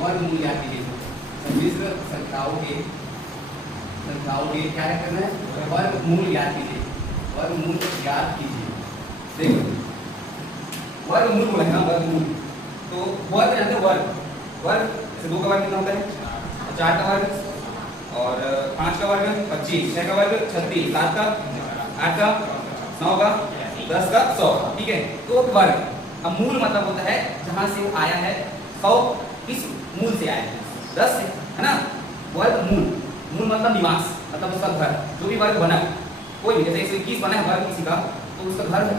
वर्गमूल ज्ञात कीजिए। सम्मिश्र संख्याओं के क्या करना है, वर्गमूल ज्ञात कीजिए। वर्गमूल ज्ञात कीजिए। देखो वर्गमूल बोला है ना, वर्गमूल तो वर्ग जानते हो, वर्ग से 2 का वर्ग कितना होता है, 4 का वर्ग, और 5 का वर्ग 25, 6 का वर्ग 36, 7 का 8 का 9 का 10 का 100। ठीक है, तो वर्ग अब मूल मतलब होता है जहां से वो आया है 100 किस मूल से आया है, 10 से, है ना। वर्ग मूल, मूल मतलब निवास, मतलब उसका घर, जो भी वर्ग बना कोई भी, जैसे 121 बना है वर्ग किसी का, तो उसका घर है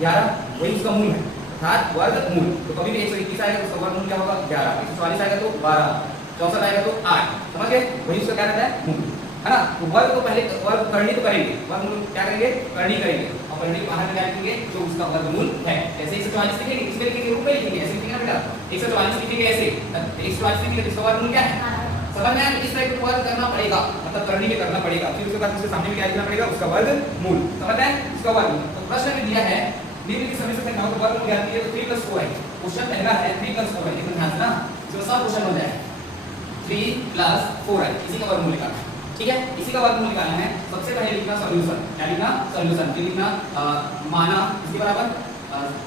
11, वही उसका मूल है, अर्थात वर्ग मूल। तो कभी भी 121 आएगा तो उसका वर्ग मूल क्या होगा 11, 144 आएगा तो 12, 64 आएगा तो 8, समझ गए, वही उसका क्या रहता है मूल, है ना। तो वर्ग को पहले वर्ग करनी तो करेंगे, वर्ग मूल क्या करेंगे, करनी करेंगे, और करनी बाहर निकालेंगे जो उसका वर्गमूल है। जैसे 144 लिखेंगे, इसमें लिखेंगे, रूप में लिखेंगे, ऐसे लिखेंगे ना बेटा, 144 लिखेंगे ऐसे, 144 लिखेंगे तो इसका वर्गमूल क्या है, समझ में आया। इस टाइप का वर्ग करना पड़ेगा, मतलब करनी में करना पड़ेगा, फिर उसके बाद उसके सामने में क्या लिखना पड़ेगा, उसका वर्गमूल, समझ में आया, इसका वर्गमूल। तो प्रश्न में दिया है निम्नलिखित सभी संख्याओं का वर्गमूल ज्ञात कीजिए, तो 3 + 4 है। क्वेश्चन पहला है 3 + 4 है, लेकिन ध्यान से ना जो सब क्वेश्चन हो जाए 3 + 4 है, इसी का वर्गमूल निकालना है। ठीक है, इसी का वर्गमूल निकालना है। सबसे पहले लिखना सॉल्यूशन, क्या लिखना, सॉल्यूशन, फिर लिखना माना इसके बराबर,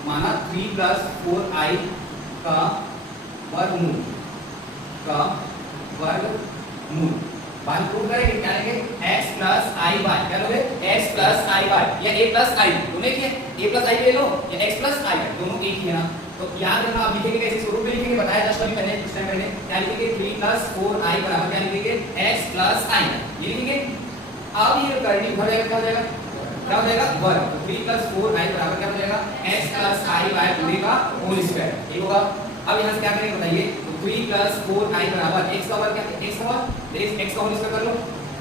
माना 3 + 4i का वर्गमूल, का वर्गमूल। बात प्रूव करेंगे, क्या लेंगे, x + i y, क्या लोगे, x + i y या a + i, दोनों एक ही है, a + i ले लो या x + i, दोनों एक ही है ना। तो याद रखना, आप लिखेंगे कैसे, स्वरूप में लिखेंगे, बताया जस्ट अभी पहले कुछ टाइम पहले, क्या लिखेंगे, 3 + 4i बराबर क्या लिखेंगे, x + i, ये लिखेंगे। अब ये करनी भर जाएगा, क्या हो जाएगा, क्या हो जाएगा, वर्ग। 3 + 4i बराबर क्या हो जाएगा, x + i y पूरे का होल स्क्वायर, ठीक होगा। अब यहाँ से क्या करेंगे बताइए, 3 + 4i बराबर x का वर्ग, क्या x का वर्ग, x का होल स्क्वायर कर लो,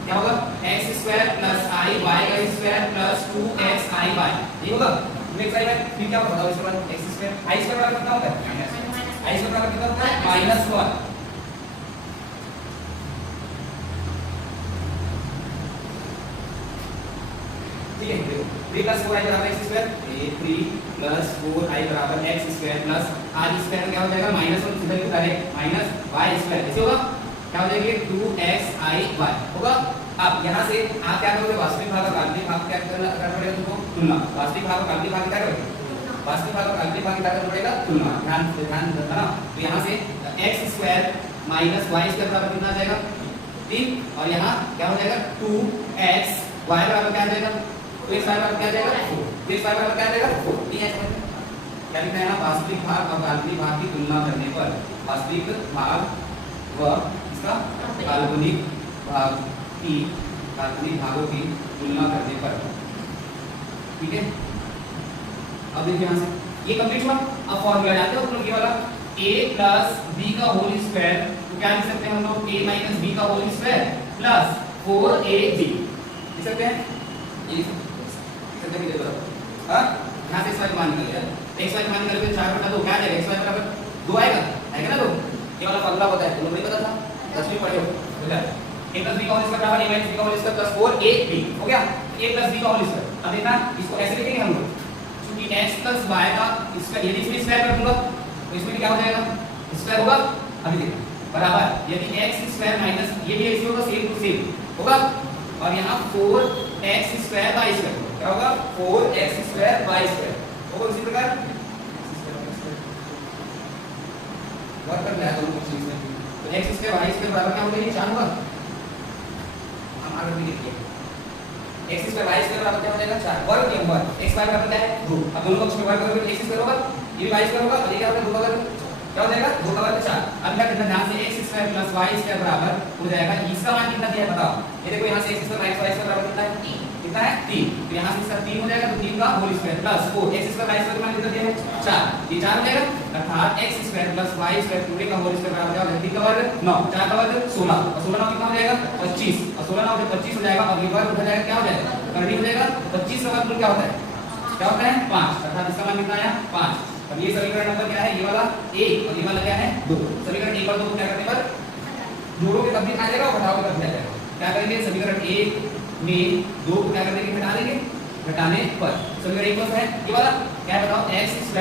क्या होगा, x² + i y का स्क्वायर + 2xi y, ये होगा 2xi y। फिर क्या होगा बताओ, इसके बाद x² i² बराबर कितना होता है, i² बराबर कितना होता है, -1। ठीक है, देखो 3 + 4i बराबर x², 3 + 4i बराबर x² + r² क्या हो जाएगा, -1 सीधा लिखो डायरेक्ट, -y², ऐसे होगा, क्या हो जाएगा 2xi y होगा। अब यहाँ से आप क्या करोगे, वास्तविक भाग और काल्पनिक भाग क्या करना पड़ेगा तुमको, तुलना। वास्तविक भाग और काल्पनिक भाग क्या करोगे, वास्तविक भाग और काल्पनिक भाग क्या करना पड़ेगा, तुलना। ध्यान देना ना, तो यहाँ से x² - y² बराबर कितना आ जाएगा 3, और यहाँ क्या हो जाएगा 2x y बराबर क्या आ जाएगा, तो x y बराबर क्या आ जाएगा 4, तो x y बराबर क्या आ जाएगा 4। ठीक है, क्या लिखना है ना, वास्तविक भाग और काल्पनिक भाग की तुलना करने पर, वास्तविक भाग व इसका काल्पनिक भाग की, काल्पनिक भागों की तुलना करने पर। ठीक है, अब देखिए यहाँ से ये कंप्लीट हुआ। अब फॉर्मूला जानते हो तुम लोग, ये वाला a + b का होल स्क्वायर, तो क्या लिख सकते हैं हम लोग, a - b का होल स्क्वायर + 4ab लिख सकते हैं, ये लिख सकते हैं, हां यहां से x y मान निकल गया, x y मान निकल गया, 4/2 क्या आ जाएगा, x y बराबर 2 आएगा ना 2। ये वाला फॉर्मूला होता है, तुम लोग नहीं पता था, 10वीं पढ़े हो, बोला a + b का होल स्क्वायर बराबर a - b का होल स्क्वायर + 4ab हो गया, a + b का होल स्क्वायर। अब देखना इसको ऐसे लिखेंगे हम लोग, क्योंकि x + y का स्क्वायर, यदि इसमें स्क्वायर कर दूंगा तो इसमें क्या हो जाएगा, स्क्वायर होगा। अभी देखो बराबर, यदि x² - ये भी ऐसे होगा, सेम टू सेम होगा, और यहाँ 4x² y² क्या होगा, 4x² y² होगा। उसी प्रकार वर्क कर लिया दोनों चीज में, तो x² y² बराबर क्या हो जाएगा, 4 होगा। हम आगे भी देखिए, x² y² बराबर क्या हो जाएगा 4, वर्ग किया वर्ग, x y बराबर क्या है 2। अब दोनों पक्ष में वर्ग करोगे तो x² होगा, ये भी y² होगा, और ये क्या होगा 2 का वर्ग, क्या हो जाएगा 2 का वर्ग 4। अब क्या करना, ध्यान से x² + y² बराबर हो जाएगा, इसका मान कितना दिया है बताओ, ये देखो यहाँ से x² - y² बराबर कितना है, कितना है 3, तो यहाँ से इसका 3 हो जाएगा, तो 3 का होल स्क्वायर + 4 x² y² का मान कितना दिया है 4, ये 4 हो जाएगा, अर्थात x² + y² पूरे का होल स्क्वायर बराबर क्या हो जाएगा, 3 का वर्ग 9, 4 का वर्ग 16, और 16 9 कितना हो जाएगा 25, और 16 9 25 हो जाएगा, और ये वर्ग हो जाएगा क्या हो जाएगा, करनी हो जाएगा, 25 का वर्गमूल क्या होता है 5, अर्थात इसका मान कितना आया 5। अब ये समीकरण नंबर क्या है, ये वाला 1 और ये वाला क्या है 2। समीकरण 1 और 2 को क्या करने पर जोड़ोगे तब भी आ जाएगा, और घटाओगे तब भी आ जाएगा। क्या करेंगे, समीकरण 1 में 2 को क्या कर देंगे, घटा देंगे, घटाने पर समीकरण 1 है ये वाला क्या है बताओ, x² - y²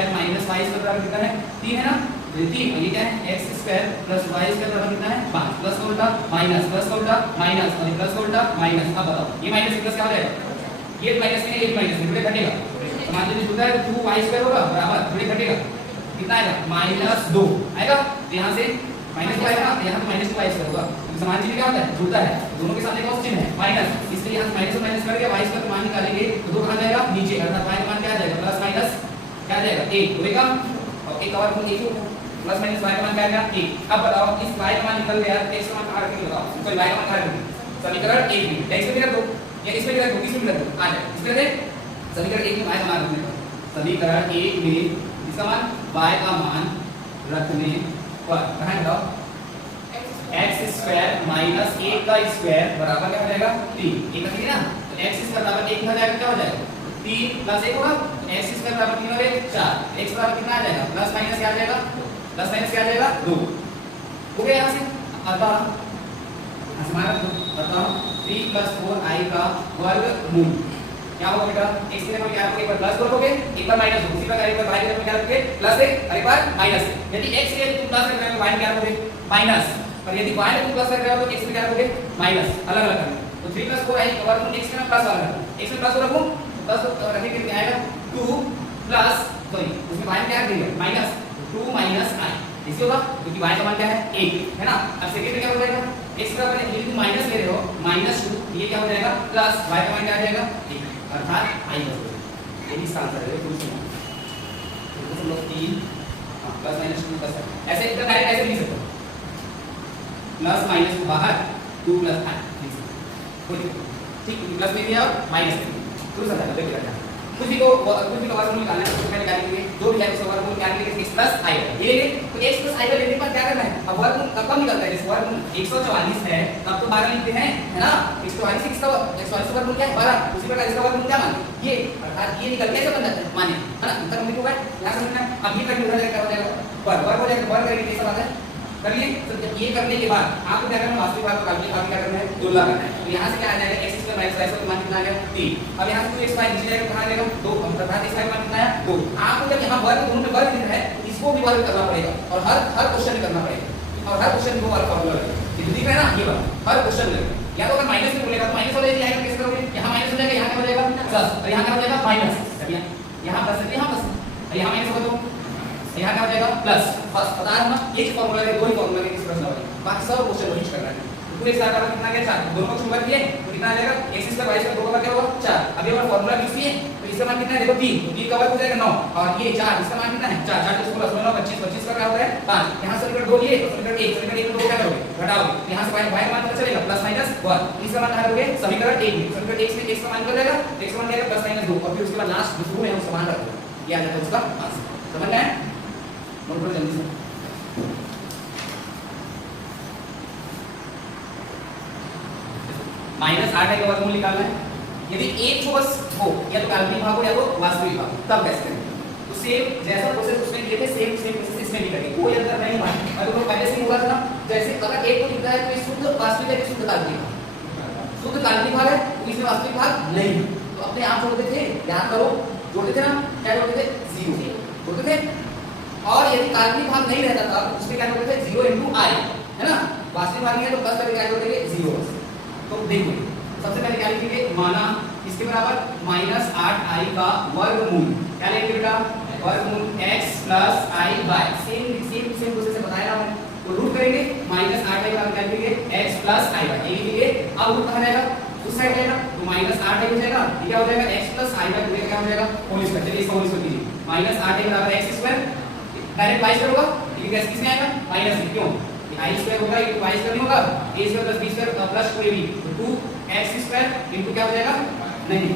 बराबर कितना है 3 है ना, तो 3 और ये क्या है x square plus y square बराबर कितना है 5 प्लस का उल्टा माइनस प्लस का उल्टा माइनस और प्लस का उल्टा माइनस। अब बताओ ये माइनस प्लस क्या हो जाएगा, ये माइनस में एक माइनस में थोड़े घटेगा, तो मान लीजिए जुड़ा है 2y स्क्वायर होगा बराबर थोड़े घटेगा कितना आएगा -2 आएगा, तो यहां से माइनस क्या आएगा, यहां पे -2y स्क्वायर होगा, तो समान चिन्ह क्या होता है जुड़ता है, दोनों के साथ एक और चिन्ह है माइनस, इसलिए यहां माइनस और माइनस करके y स्क्वायर मान निकालेंगे तो 2 कहां जाएगा नीचे, अर्थात y का मान क्या आ जाएगा प्लस माइनस क्या आ जाएगा 1 होगा, और एक और हम देखो प्लस माइनस y का मान क्या आएगा 1। अब बताओ इस y का मान निकल गया, x का मान बाहर के लगाओ, तो y का मान बाहर कर समीकरण 1 में x में रख दो या इसमें रख दो, किसमें रख दो आ जाए, इसमें से समीकरण 1 में y का मान रखने पर, समीकरण 1 में इसका मान y का मान रखने पर कहां है बताओ x स्क्वायर माइनस 1 का स्क्वायर बराबर क्या हो जाएगा 3, एक का 3 ना, तो x स्क्वायर बराबर 1 हो जाएगा, क्या हो जाएगा 3 प्लस 1 होगा, x स्क्वायर बराबर 3 और 1 4, x बराबर कितना आ जाएगा प्लस माइनस क्या आ जाएगा, प्लस माइनस क्या आ जाएगा 2 हो गया। यहां से अतः हमारा बताओ 3 + 4i का वर्गमूल क्या होगा बेटा, x के जगह क्या रखोगे, एक बार प्लस रखोगे एक बार माइनस, उसी प्रकार एक बार y के जगह क्या रखोगे प्लस है और एक बार माइनस है, यदि x के तुम प्लस रख रहे हो y में क्या रखोगे माइनस, और यदि y में तुम प्लस रख रहे हो तो x में क्या रखोगे माइनस, अलग अलग करना, तो 3 + 4i का वर्गमूल x में प्लस वाला रखो, x में प्लस रखूं प्लस रखने के लिए आएगा 2 प्लस सॉरी उसमें y में क्या रख देंगे माइनस 2 - i, इससे होगा क्योंकि y का मान क्या है 1 है ना। अब सेकंड में क्या हो जाएगा, x का मान यदि तुम माइनस ले रहे हो -2, ये क्या हो जाएगा प्लस y का मान क्या आ जाएगा 1, अर्थात i बच गया, यही इसका आंसर है। कुछ तो हम लोग 3 प्लस माइनस 2 प्लस ऐसे एकदम डायरेक्ट ऐसे लिख सकते हो, प्लस माइनस बाहर 2 प्लस i लिख सकते हो, ठीक प्लस में भी और माइनस में भी कुछ समझ आ गया, कुछ भी को वर्गमूल निकालना है, उसमें निकालने के लिए जो भी है उसका वर्गमूल निकालने के लिए x प्लस i ये ले, तो x प्लस i का लेने पर क्या करना है, अब वर्गमूल कब निकलता है, जैसे वर्गमूल 144 है तब तो 12 लिखते हैं है ना, 144 इसका 144 वर्गमूल क्या है 12, उसी प्रकार इसका वर्गमूल क्या माने ये, अर्थात ये निकल कैसे बन जाता है माने है ना, उत्तर हम लिखोगे यहां समझना, अब ये करके उधर क्या हो जाएगा वर्ग हो जाएगा, वर्ग करेंगे ये सब आता है करिए, तो जब ये करने के बाद आपको क्या करना है वास्तविक भाग को काटने का क्या करना है तुलना करना है, तो यहां से क्या आ जाएगा x square minus y square मान कितना आ गया 3, अब यहां से 2x नीचे जाएगा कहां जाएगा 2, अब अर्थात x का मान कितना है 2, आपको जब यहां वर्ग दोनों में वर्ग दिख रहा है इसको भी वर्ग करना पड़ेगा और हर क्वेश्चन में करना पड़ेगा, और हर क्वेश्चन में वो वाला फार्मूला लगेगा, ये दिख रहा है ना ये वाला हर क्वेश्चन में, या तो अगर माइनस में बोलेगा तो माइनस हो जाएगा, कैसे करोगे यहां माइनस हो जाएगा, यहां क्या हो जाएगा प्लस, और यहां क्या हो जाएगा माइनस, यहां प्लस है यहां प्लस, और यहां माइनस होगा तो यहाँ क्या हो जाएगा प्लस, बस पता है ना एक फार्मूला के दो ही फार्मूला के किस प्रश्न होगा, बाकी सब क्वेश्चन वही करना है, पूरे साथ का कितना गया 4, दोनों को सुबह दिए तो कितना आ जाएगा x स्क्वायर y स्क्वायर दो का क्या होगा 4, अब ये वाला फार्मूला यूज किए तो इसका मान कितना है देखो 3, तो 3 का वर्ग हो जाएगा 9 और ये 4 इसका मान कितना है 4, 4 तो प्लस 9 25, 25 का क्या होता है 5, यहां से समीकरण 2 लिए तो समीकरण 1 समीकरण 1 को क्या करोगे घटाओगे, यहां से y का मान पता चलेगा प्लस माइनस 1, इसका मान कहां करोगे समीकरण 1 में, समीकरण 1 में x का मान निकल जाएगा, x का मान जाएगा प्लस माइनस 2 और फिर उसके बाद लास्ट बिंदु में हम समान रख दो, ये आ जाता है उसका आंसर, समझ में आया, नोट करो जल्दी से। -8 का वर्गमूल निकालना है, यदि एक को बस हो या तो काल्पनिक भाग हो या तो वास्तविक भाग, तब कैसे करेंगे, तो सेम जैसा प्रोसेस उसमें किए थे सेम प्रोसेस इसमें भी करेंगे, कोई अंतर नहीं है, अगर वो पहले से ही हुआ था ना, जैसे अगर एक को दिखता है तो ये शुद्ध वास्तविक है, शुद्ध काल्पनिक भाग, शुद्ध काल्पनिक भाग है तो इसमें वास्तविक भाग नहीं है, तो अपने आप जोड़ते थे, याद करो जोड़ते थे ना, क्या जोड़ते थे 0 जोड़ते थे, और यदि काल्पनिक भाग नहीं रहता था उसमें क्या जोड़ते थे 0 * i है ना, वास्तविक भाग नहीं है तो प्लस करके क्या जोड़ेंगे 0, तो देखो सबसे पहले क्या लिखेंगे माना इसके बराबर -8i का वर्गमूल, क्या लेंगे बेटा वर्गमूल x + i by same process से बताया ना, तो रूट करेंगे -8i का क्या लिखेंगे x + i बाय, ये लिखेंगे, अब रूट कहां जाएगा उस साइड जाएगा तो -8i हो जाएगा, ये क्या हो जाएगा x + i बाय क्या हो जाएगा होल स्क्वायर, चलिए इसको होल स्क्वायर कीजिए, -8i बराबर x square direct y square होगा, ये कैसे किसमें आएगा माइनस में, क्यों i स्क्वायर होगा ये y स्क्वायर नहीं होगा, a square + b square plus 2ab तो 2x स्क्वायर इनटू क्या हो जाएगा नहीं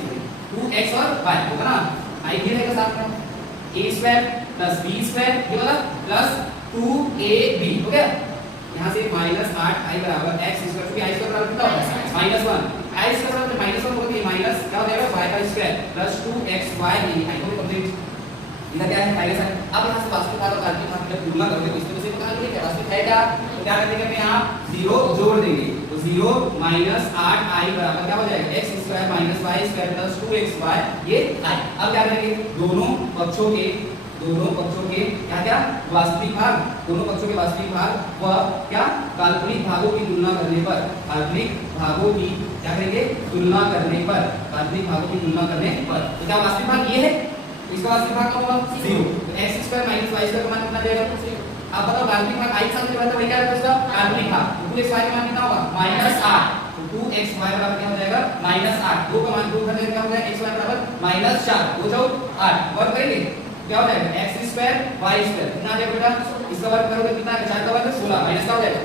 2x और y होगा ना, i भी रहेगा साथ में a स्क्वायर + b स्क्वायर ये वाला प्लस 2ab हो गया, यहां से -8i बराबर x स्क्वायर, क्योंकि i स्क्वायर बराबर कितना होता है -1, i स्क्वायर बराबर -1 होगा तो ये माइनस क्या हो जाएगा y का स्क्वायर प्लस 2xy ये i को कंप्लीट, इधर क्या है पहले से, अब यहां से वास्तविक भाग और काल्पनिक भाग जब तुलना करोगे तो इसमें से पता चलेगा क्या वास्तविक है क्या, तो क्या करेंगे हम यहां 0 जोड़ देंगे, तो 0 -8i बराबर क्या हो जाएगा x square - y square plus 2xy ये i, अब क्या करेंगे दोनों पक्षों के दोनों पक्षों के क्या क्या वास्तविक भाग, दोनों पक्षों के वास्तविक भाग व क्या काल्पनिक भागों की तुलना करने पर, काल्पनिक भागों की क्या करेंगे तुलना करने पर, काल्पनिक भागों की तुलना करने पर। तो क्या वास्तविक भाग ये है, इसका वास्तविक भाग क्या होगा 0। तो x square minus y square का मान कितना देगा, आप बताओ काल्पनिक भाग i के साथ में वही क्या है उसका काल्पनिक भाग, 2xy का मान कितना होगा -8। तो 2xy बराबर क्या हो जाएगा -8, 2 का मान 2 कर देंगे क्या हो जाएगा xy बराबर -4, हो जाओ 8 वर्ग करेंगे क्या हो जाएगा x स्क्वायर y स्क्वायर कितना आ जाएगा बेटा, इसका वर्ग करोगे कितना है 4 का वर्ग 16 माइनस का हो जाएगा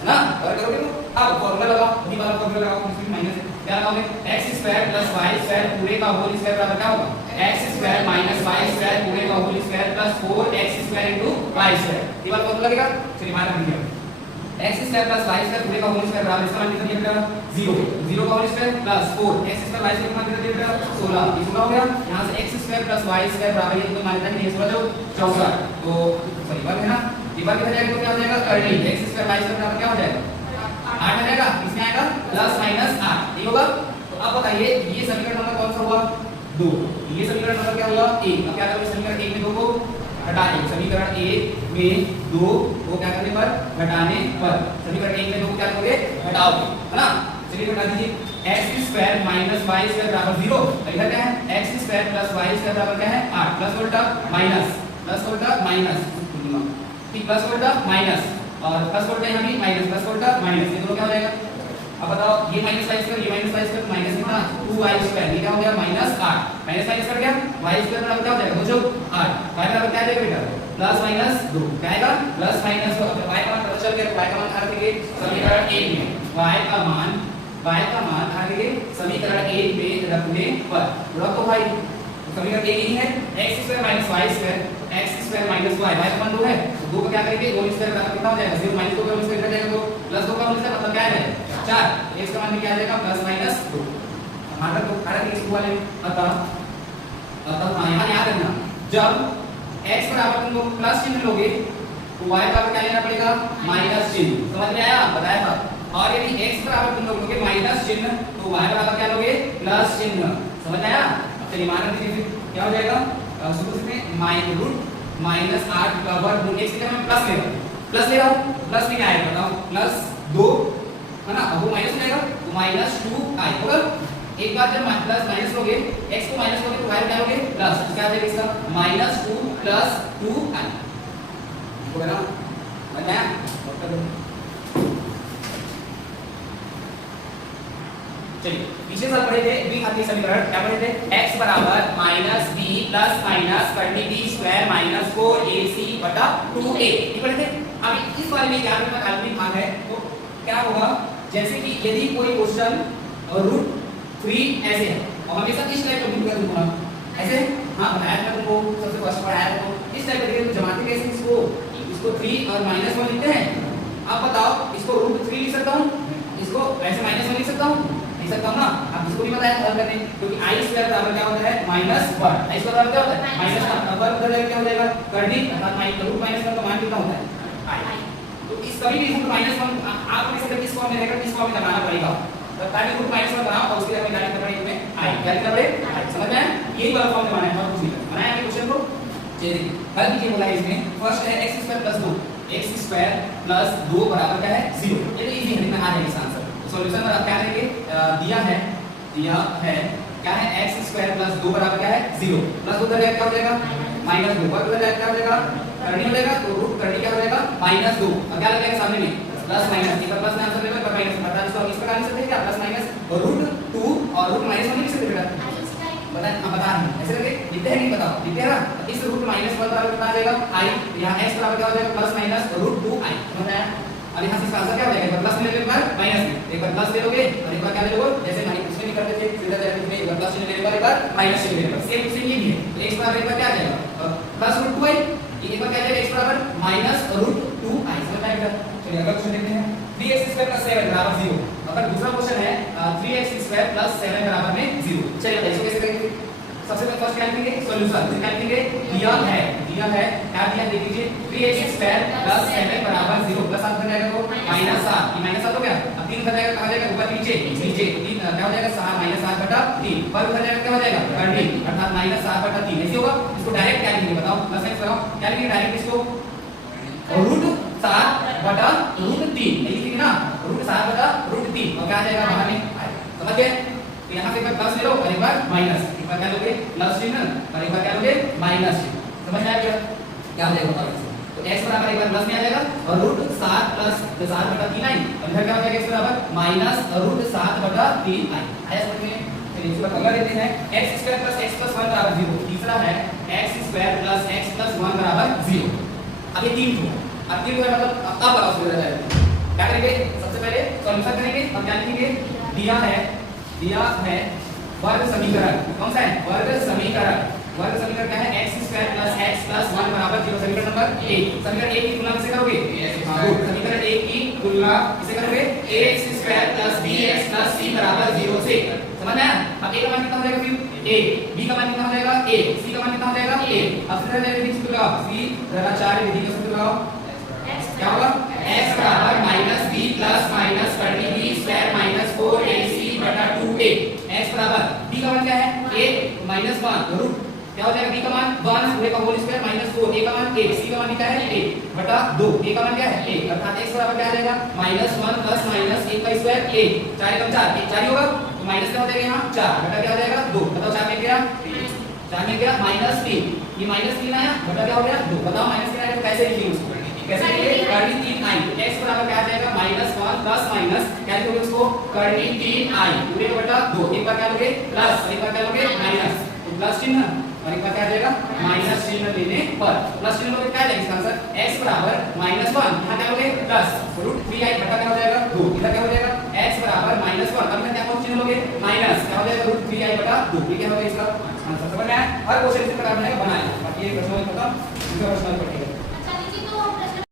है ना, वर्ग करोगे तो अब फार्मूला लगाओ, वही वाला फार्मूला लगाओ, इसमें माइनस है क्या लगाओगे x square plus y square पूरे का होल स्क्वायर बराबर क्या होगा x square minus y square पूरे का whole square plus 4x square into y square, ये वाला फार्मूला लगेगा। चलिए मान लीजिए x square plus y square पूरे का होल स्क्वायर बराबर इसका मान कितना दिया बेटा 0, 0 का whole square plus 4 x square y square का मान कितना दिया बेटा 16, ये 16 हो गया। यहां से x square plus y square बराबर ये तो मान लेते हैं ये 16 जो 64, तो सॉरी वर्ग है ना, ये वर्ग कितना जाएगा तो क्या हो जाएगा करनी x स्क्वायर y स्क्वायर बराबर क्या हो जाएगा 8 आ जाएगा, इसमें आएगा प्लस माइनस 8, ठीक होगा। तो अब बताइए ये समीकरण नंबर कौन सा हुआ 2, ये समीकरण नंबर क्या हुआ 1। अब क्या करोगे समीकरण 1 में 2 को हटा देंगे, समीकरण 1 में 2 को क्या करने पर घटाने पर, समीकरण 1 में 2 को क्या करोगे हटाओगे है ना। चलिए हटा दीजिए x square minus y square बराबर 0, इधर क्या है x square plus y square बराबर क्या है 8 प्लस उल्टा माइनस, प्लस उल्टा माइनस, ठीक प्लस उल्टा माइनस और प्लस उल्टा यहां भी माइनस, प्लस उल्टा माइनस, ये दोनों क्या हो जाएगा। अब बताओ ये माइनस y स्क्वायर ये माइनस y स्क्वायर माइनस कितना 2y स्क्वायर, ये क्या हो गया -8 माइनस y स्क्वायर क्या y स्क्वायर बराबर क्या हो जाएगा जो 8, y बराबर क्या आ जाएगा बेटा प्लस माइनस 2, क्या आएगा प्लस माइनस 2। y का मान पता चल गया, y का मान रख देंगे समीकरण 1 में, y का मान रख देंगे समीकरण 1 में रखने पर, रखो भाई समीकरण 1 ही है x square minus y square, x square minus y, y का मान 2 है तो 2 का क्या करेंगे होल स्क्वायर बराबर कितना हो जाएगा 0 माइनस 2 का होल स्क्वायर कितना जाएगा तो प्लस 2 का होल स्क्वायर मतलब क्या है 4, x का मान भी क्या आ जाएगा प्लस माइनस 2। हमारा तो कारण इस वाले अतः यहां याद रखना जब x बराबर तुम लोग प्लस चिन्ह लोगे तो y बराबर क्या लेना पड़ेगा माइनस चिन्ह, समझ में आया बताया था। और यदि x बराबर तुम लोग लोगे माइनस चिन्ह तो y बराबर क्या लोगे प्लस चिन्ह, समझ आया। चलिए मान लीजिए क्या हो जाएगा शुरू में -√-8 का वर्ग x की जगह मैं प्लस ले रहा हूं, प्लस में क्या आएगा बताओ प्लस 2 है ना, अब वो माइनस हो जाएगा तो -2i होगा। एक बार जब प्लस माइनस लोगे x को माइनस लोगे तो y क्या लोगे प्लस, क्या आ जाएगा इसका -2 प्लस 2i होगा ना, बताया। चलिए पीछे साल पढ़े थे द्विघातीय समीकरण, क्या पढ़े थे x बराबर -b प्लस माइनस करनी b स्क्वायर माइनस 4ac बटा 2a, ये पढ़े थे। अब इस वाले में क्या आपके पास काल्पनिक भाग है तो क्या होगा, जैसे कि यदि कोई क्वेश्चन √3 ऐसे है और हमेशा इस टाइप का लिखा दूंगा ऐसे, हां बताया था तुमको सबसे फर्स्ट पढ़ाया था तो इस टाइप का जमाते कैसे इसको 3 और -1 लिखते हैं। अब बताओ इसको √3 लिख सकता हूं, इसको ऐसे -1 लिख सकता हूं सकता हूं ना। अब इसको भी बताया हल करने क्योंकि i स्क्वायर बराबर क्या होता है -1, i स्क्वायर बराबर क्या होता है -1, अब वर्ग उधर क्या हो जाएगा करनी अर्थात -1 का मान कितना होता है i। तो इस कभी भी √-1 आप कैसे किस फॉर्म में रहेगा, किस फॉर्म में बनाना पड़ेगा तो ताकि √-1 बनाओ और उसके लिए हमें क्या करना पड़ेगा इसमें i, क्या करना पड़ेगा i, समझ में आया। यही वाला फॉर्म में बनाना है और कुछ नहीं बनाया है क्वेश्चन को। चलिए देखिए हल कीजिए, बोला है इसमें फर्स्ट है x square plus 2, x square plus 2 बराबर क्या है 0, ये तो इजी है, में आ जाएगा आंसर। सॉल्यूशन में क्या करेंगे दिया है क्या है x स्क्वायर प्लस 2 बराबर क्या है 0, प्लस 2 उधर क्या हो जाएगा -2, वर्ग उधर क्या हो जाएगा करनी हो जाएगा तो रूट करनी क्या हो जाएगा -2, अब क्या लगेगा सामने में प्लस माइनस, एक बार प्लस आंसर लेगा पर माइनस बता दो इस प्रकार लिख सकते हैं क्या प्लस माइनस √2 और √-1 लिख सकते हैं बेटा, बता हम बता रहे हैं ऐसे करके लिखते हैं नहीं बताओ लिखते हैं ना। इस √-1 बराबर कितना आ जाएगा i, यहां x बराबर क्या हो जाएगा प्लस माइनस √2i, समझ आया। अब यहाँ से इसका आंसर क्या हो जाएगा, एक बार प्लस ले लो एक बार माइनस में, एक बार प्लस ले लोगे और एक बार क्या ले लोगे जैसे माइनस उसमें नहीं करते थे सीधा डायरेक्ट में एक बार प्लस लेने के बाद माइनस लेने के बाद सेम सेम ये भी है। तो x बराबर एक बार क्या आ जाएगा प्लस √2i, एक बार क्या आ जाएगा x बराबर -√2i, समझ में आएगा। चलिए अगला क्वेश्चन देखते हैं 3x स्क्वायर प्लस 7 बराबर 0। अगर दूसरा क्वेश्चन है 3x स्क्वायर प्लस 7 बराबर में 0। चलिए इसको कैसे करेंगे, सबसे पहले फर्स्ट क्या लिखेंगे सॉल्यूशन, क्या लिखेंगे दिया है क्या दिया देख लीजिए 3x स्क्वायर प्लस 7 बराबर 0, प्लस आंसर जाएगा तो -7, ये -7 हो गया। अब 3 उधर जाएगा, कहां जाएगा ऊपर नीचे 3 क्या हो जाएगा -7 बटा 3, पर उधर जाएगा क्या हो जाएगा करनी अर्थात -7 बटा 3 ऐसे होगा। इसको डायरेक्ट क्या लिखेंगे बताओ, प्लस एक्स लगाओ, क्या लिखेंगे डायरेक्ट इसको, रूट 7 बटा रूट 3 नहीं लिखेंगे ना, रूट 7 बटा रूट 3 और क्या आ जाएगा बाहर में, समझ गए। तो यहाँ पे एक बार प्लस ले लो और एक बार माइनस, एक बार क्या लोगे प्लस चिन्ह और एक बार क्या लोगे माइनस चिन्ह, समझ में आ गया क्या हो जाएगा बताओ। तो x बराबर एक बार प्लस में आ जाएगा और रूट 7 प्लस 7 बटा 3 आई और इधर क्या हो जाएगा x बराबर माइनस रूट 7 बटा 3 आई, आया समझ में। चलिए इसको अगला लेते हैं x square plus x plus 1 बराबर 0, तीसरा है x square plus x plus 1 बराबर 0। अब ये 3 को अब 3 को है मतलब अब लगाओ सुविधा जाएगा, क्या करेंगे सबसे पहले सॉल्यूशन करेंगे, हम क्या लिखेंगे दिया है वर्ग समीकरण, कौन सा है वर्ग समीकरण, वर्ग समीकरण क्या है x square plus x plus 1 बराबर 0, समीकरण नंबर 1, समीकरण 1 की तुलना किससे करोगे, समीकरण 1 की तुलना किससे करोगे ax square plus bx plus c बराबर 0 से, समझ में आया। अब a का मान कितना हो जाएगा फिर a, b का मान कितना हो जाएगा a, c का मान कितना हो जाएगा a, अब फिर है विधि सूत्र लगाओ, c जरा 4 विधि का सूत्र लगाओ, क्या होगा x बराबर minus b plus minus 20b square minus 4ac बटा 2a, x बराबर b का मान क्या है a माइनस 1 रूट क्या हो जाएगा b का मान 1 पूरे का होल स्क्वायर माइनस 4, a का मान a, c का मान क्या है a बटा 2, a का मान क्या है a, अर्थात x बराबर क्या आ जाएगा माइनस 1 प्लस माइनस 1 का स्क्वायर a, 4 एकम 4 4 ही होगा तो माइनस क्या हो जाएगा यहाँ 4 बटा क्या हो जाएगा 2, बताओ 4 में गया 4 में गया माइनस 3, ये माइनस 3 आया बटा क्या हो गया 2, बताओ माइनस 3 आया तो कैसे लिखेंगे उसको, कैसे लिखेंगे कर्ली 3 आई, x बराबर क्या आ जाएगा माइनस 1 प्लस माइनस क्या लिखोगे उसको कर्ली 3 आई पूरे का बटा 2, एक बार क्या लोगे प्लस एक बार क्या लोगे माइनस, तो प्लस चिन्ह और एक बार क्या आ जाएगा माइनस चिन्ह लेने पर प्लस चिन्ह लोगे क्या आएगा इसका आंसर x बराबर माइनस 1, यहाँ क्या लोगे प्लस रूट 3i बटा क्या हो जाएगा 2, इधर क्या हो जाएगा x बराबर माइनस 1, अब इधर क्या कौन चिन्ह लोगे माइनस क्या हो जाएगा रूट 3i बटा 2, ये क्या होगा इसका आंसर, समझ में आया। हर क्वेश्चन इसी प्रकार बनाएगा, बाकी ये प्रश्न खत्म, दूसरा प्रश्न पढ़ेंगे।